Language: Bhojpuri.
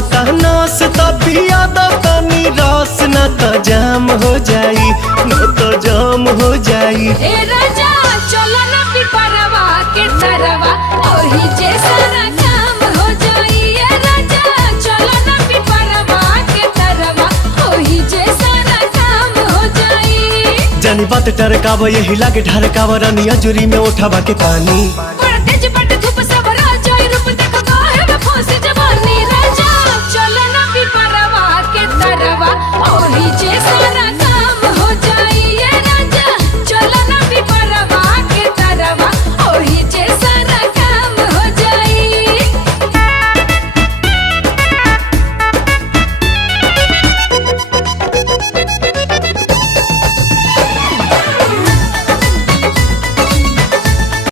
चुआता नस पिया तनी रस न तो जाम हो जाई, न तो जाम हो जाई। ए राजा चलो ना पिपरवा के तरवा ओही जे सारा काम हो जाई। ए राजा चलो ना पिपरवा के तरवा ओही जे सारा काम हो जाई। जानी बात टरकाव यही लागे ढरकाव रानी अजूरी में उठावा के पानी।